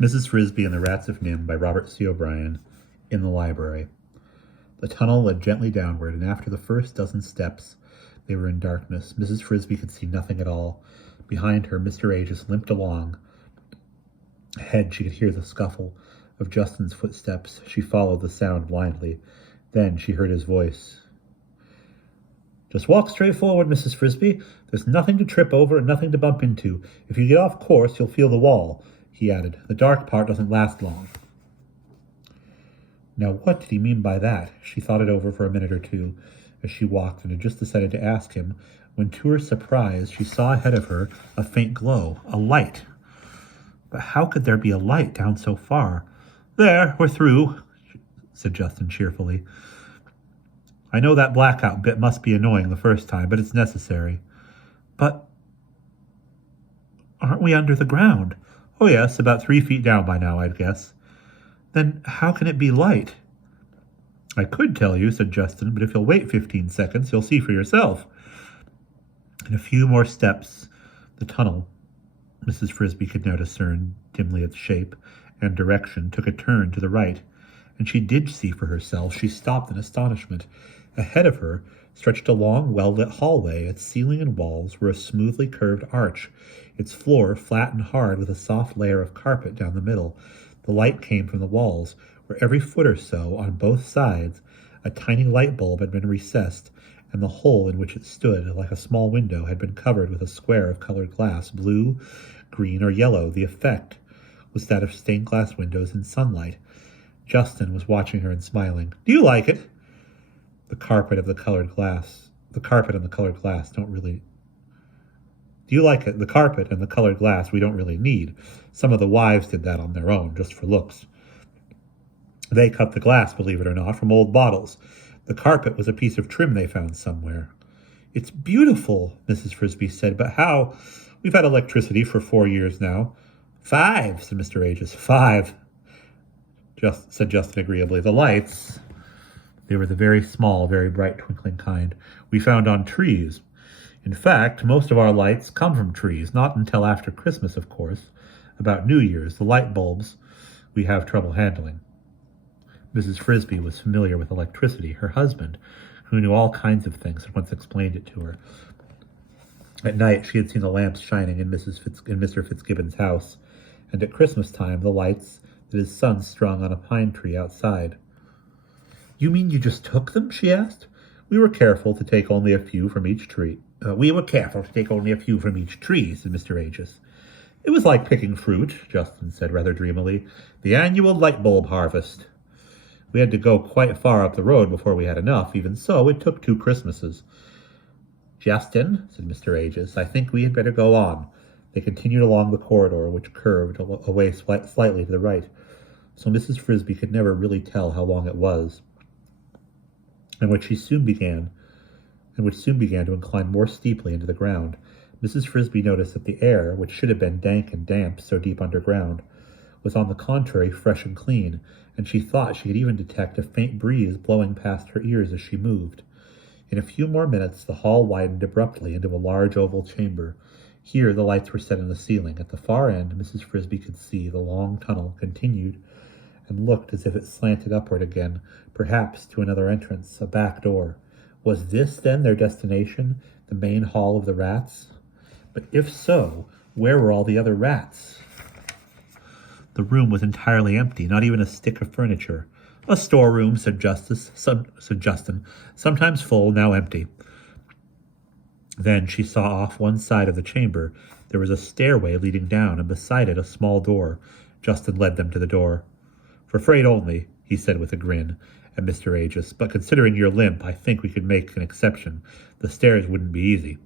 Mrs. Frisby and the Rats of Nimh by Robert C. O'Brien, in the library. The tunnel led gently downward, and after the first dozen steps, they were in darkness. Mrs. Frisby could see nothing at all. Behind her, Mr. Aegis limped along. Ahead, she could hear the scuffle of Justin's footsteps. She followed the sound blindly. Then she heard his voice. "Just walk straight forward, Mrs. Frisby. There's nothing to trip over and nothing to bump into. If you get off course, you'll feel the wall," he added. "The dark part doesn't last long." Now, what did he mean by that? She thought it over for a minute or two as she walked and had just decided to ask him when, to her surprise, she saw ahead of her a faint glow, a light. But how could there be a light down so far? "There, we're through," said Justin cheerfully. "I know that blackout bit must be annoying the first time, but it's necessary." "But aren't we under the ground?" "Oh yes, about 3 feet down by now, I'd guess." "Then how can it be light?" "I could tell you," said Justin, "but if you'll wait 15 seconds, you'll see for yourself." In a few more steps, the tunnel, Mrs. Frisby could now discern dimly its shape and direction, took a turn to the right, and she did see for herself. She stopped in astonishment. Ahead of her stretched a long, well-lit hallway. Its ceiling and walls were a smoothly curved arch, its floor flat and hard with a soft layer of carpet down the middle. The light came from the walls, where every foot or so, on both sides, a tiny light bulb had been recessed, and the hole in which it stood, like a small window, had been covered with a square of colored glass, blue, green, or yellow. The effect was that of stained glass windows in sunlight. Justin was watching her and smiling. "Do you like it?" The carpet and the colored glass don't really... "Do you like it? The carpet and the colored glass we don't really need. Some of the wives did that on their own, just for looks. They cut the glass, believe it or not, from old bottles. The carpet was a piece of trim they found somewhere." "It's beautiful," Mrs. Frisby said, "but how? We've had electricity for 4 years now." "5, said Mr. Aegis. "5, said Justin agreeably. "The lights, they were the very small, very bright, twinkling kind we found on trees. In fact, most of our lights come from trees, not until after Christmas, of course. About New Year's, the light bulbs we have trouble handling." Mrs. Frisby was familiar with electricity. Her husband, who knew all kinds of things, had once explained it to her. At night, she had seen the lamps shining in Mr. Fitzgibbon's house, and at Christmas time, the lights that his son strung on a pine tree outside. "You mean you just took them?" she asked. "We were careful to take only a few from each tree." said Mr. Aegis. "It was like picking fruit," Justin said rather dreamily. "The annual light bulb harvest. We had to go quite far up the road before we had enough. Even so, it took 2 Christmases." "Justin," said Mr. Aegis, "I think we had better go on." They continued along the corridor, which curved away slightly to the right, so Mrs. Frisby could never really tell how long it was, and which soon began to incline more steeply into the ground. Mrs. Frisby noticed that the air, which should have been dank and damp so deep underground, was on the contrary fresh and clean, and she thought she could even detect a faint breeze blowing past her ears as she moved. In a few more minutes, the hall widened abruptly into a large oval chamber. Here the lights were set in the ceiling. At the far end, Mrs. Frisby could see the long tunnel continued and looked as if it slanted upward again, perhaps to another entrance, a back door. Was this, then, their destination, the main hall of the rats? But if so, where were all the other rats? The room was entirely empty, not even a stick of furniture. "A storeroom," said Justin, "sometimes full, now empty." Then she saw off one side of the chamber. There was a stairway leading down, and beside it a small door. Justin led them to the door. "For freight only," he said with a grin at Mr. Aegis, "but considering your limp, I think we could make an exception. The stairs wouldn't be easy."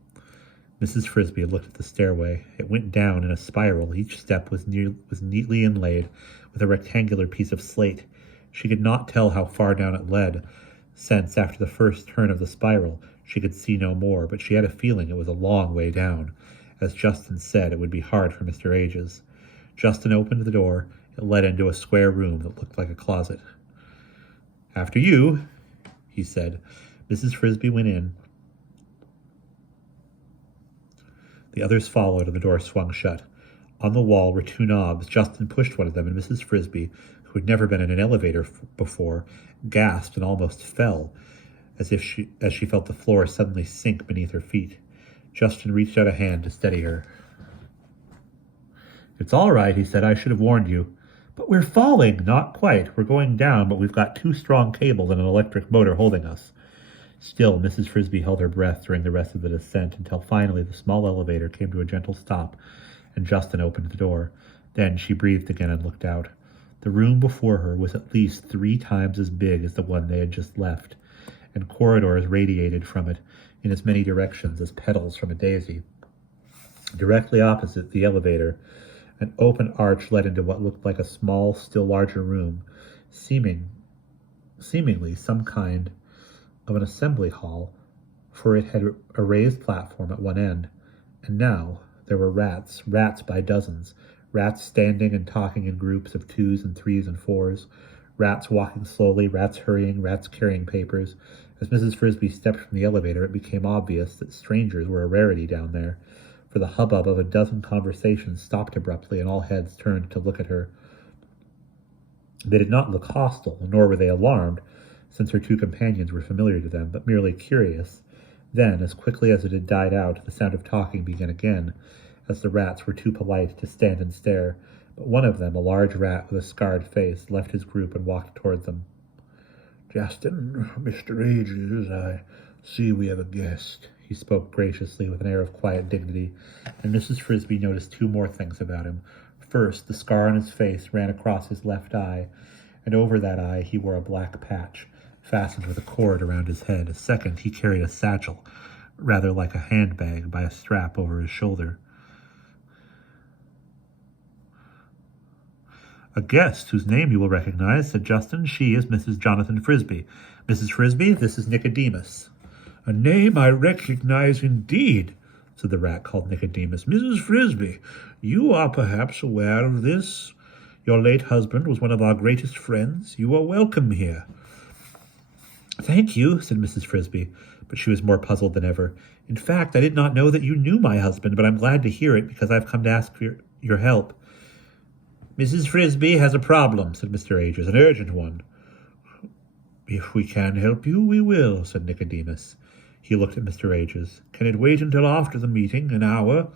Mrs. Frisby looked at the stairway. It went down in a spiral. Each step was neatly inlaid with a rectangular piece of slate. She could not tell how far down it led, since after the first turn of the spiral she could see no more, but she had a feeling it was a long way down. As Justin said, it would be hard for Mr. Aegis. Justin opened the door. It led into a square room that looked like a closet. "After you," he said. Mrs. Frisby went in. The others followed, and the door swung shut. On the wall were two knobs. Justin pushed one of them, and Mrs. Frisby, who had never been in an elevator before, gasped and almost fell, as she felt the floor suddenly sink beneath her feet. Justin reached out a hand to steady her. "It's all right," he said. "I should have warned you." "But we're falling." "Not quite. We're going down, but we've got two strong cables and an electric motor holding us." Still, Mrs. Frisby held her breath during the rest of the descent until finally the small elevator came to a gentle stop and Justin opened the door. Then she breathed again and looked out. The room before her was at least 3 times as big as the one they had just left, and corridors radiated from it in as many directions as petals from a daisy. Directly opposite the elevator, an open arch led into what looked like a small, still larger room, seemingly some kind of an assembly hall, for it had a raised platform at one end. And now there were rats by dozens, rats standing and talking in groups of 2s and 3s and 4s, rats walking slowly, rats hurrying, rats carrying papers. As Mrs. Frisby stepped from the elevator, it became obvious that strangers were a rarity down there, for the hubbub of a dozen conversations stopped abruptly and all heads turned to look at her. They did not look hostile, nor were they alarmed, since her 2 companions were familiar to them, but merely curious. Then, as quickly as it had died out, the sound of talking began again, as the rats were too polite to stand and stare, but one of them, a large rat with a scarred face, left his group and walked toward them. "Justin, Mr. Ages, I see we have a guest." He spoke graciously with an air of quiet dignity, and Mrs. Frisby noticed 2 more things about him. First, the scar on his face ran across his left eye, and over that eye he wore a black patch, fastened with a cord around his head. Second, he carried a satchel, rather like a handbag, by a strap over his shoulder. "A guest whose name you will recognize," said Justin. "She is Mrs. Jonathan Frisby. Mrs. Frisby, this is Nicodemus." "A name I recognize indeed," said the rat called Nicodemus. "Mrs. Frisby, you are perhaps aware of this. Your late husband was one of our greatest friends. You are welcome here." "Thank you," said Mrs. Frisby, but she was more puzzled than ever. "In fact, I did not know that you knew my husband, but I'm glad to hear it because I've come to ask for your help." "Mrs. Frisby has a problem," said Mr. Ages, "an urgent one." "If we can help you, we will," said Nicodemus. He looked at Mr. Ages. "Can it wait until after the meeting? An hour?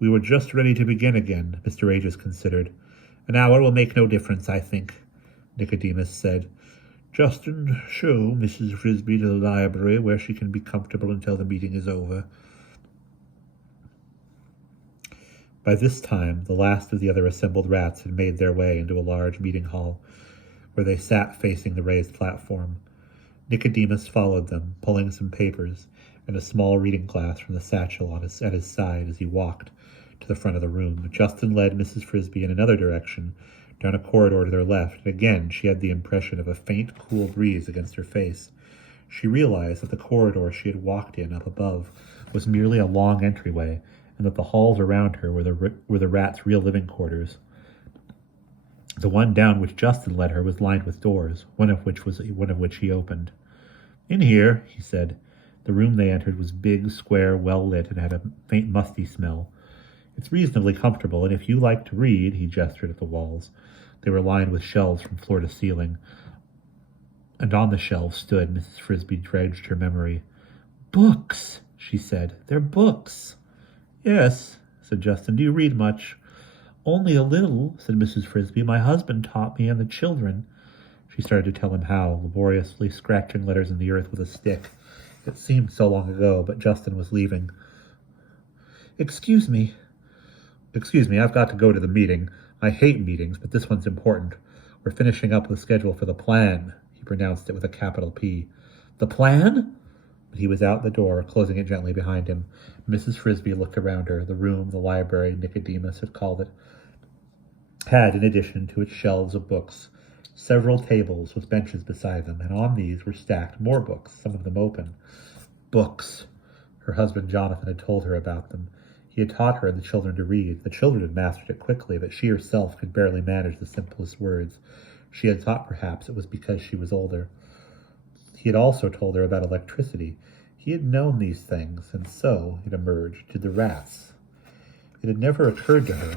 We were just ready to begin again." Mr. Ages considered. "An hour will make no difference, I think," Nicodemus said. "Justin, show Mrs. Frisby to the library where she can be comfortable until the meeting is over." By this time, the last of the other assembled rats had made their way into a large meeting hall, where they sat facing the raised platform. Nicodemus followed them, pulling some papers and a small reading glass from the satchel at his side as he walked to the front of the room. Justin led Mrs. Frisby in another direction, down a corridor to their left, and again she had the impression of a faint, cool breeze against her face. She realized that the corridor she had walked in up above was merely a long entryway, and that the halls around her were the rats' real living quarters. The one down which Justin led her was lined with doors, one of which he opened. "In here," he said. The room they entered was big, square, well lit, and had a faint musty smell. "It's reasonably comfortable, and if you like to read," he gestured at the walls. They were lined with shelves from floor to ceiling, and on the shelves stood, Mrs. Frisby dredged her memory. "Books," she said. "They're books." "Yes," said Justin. "Do you read much?" "Only a little," said Mrs. Frisby. "My husband taught me and the children." She started to tell him how, laboriously scratching letters in the earth with a stick. It seemed so long ago, but Justin was leaving. Excuse me, I've got to go to the meeting. I hate meetings, but this one's important. We're finishing up the schedule for the plan." He pronounced it with a capital P. "The plan?" But he was out the door, closing it gently behind him. Mrs. Frisby looked around her. The room, the library, Nicodemus had called it, had, in addition to its shelves of books, several tables with benches beside them, and on these were stacked more books, some of them open. Books. Her husband Jonathan had told her about them. He had taught her and the children to read. The children had mastered it quickly, but she herself could barely manage the simplest words. She had thought perhaps it was because she was older. He had also told her about electricity. He had known these things, and so, it emerged, did the rats. It had never occurred to her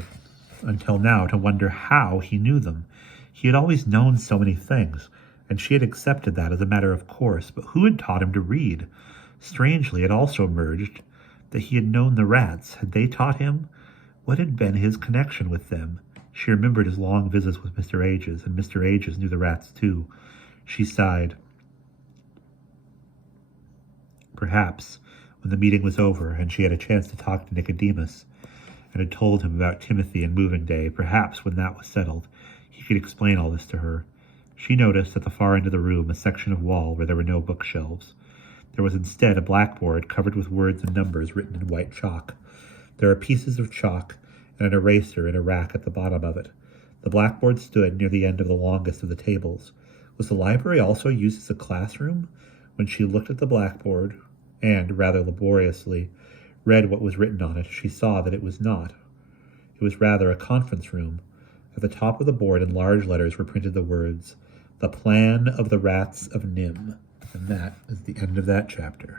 until now to wonder how he knew them. He had always known so many things, and she had accepted that as a matter of course, but who had taught him to read? Strangely, it also emerged that he had known the rats. Had they taught him? What had been his connection with them? She remembered his long visits with Mr. Ages, and Mr. Ages knew the rats too. She sighed. Perhaps, when the meeting was over and she had a chance to talk to Nicodemus and had told him about Timothy and moving day, perhaps when that was settled, he could explain all this to her. She noticed at the far end of the room a section of wall where there were no bookshelves. There was instead a blackboard covered with words and numbers written in white chalk. There were pieces of chalk and an eraser in a rack at the bottom of it. The blackboard stood near the end of the longest of the tables. Was the library also used as a classroom? When she looked at the blackboard and, rather laboriously, read what was written on it, she saw that it was not. It was rather a conference room. At the top of the board in large letters were printed the words, "The Plan of the Rats of Nimh." And that is the end of that chapter.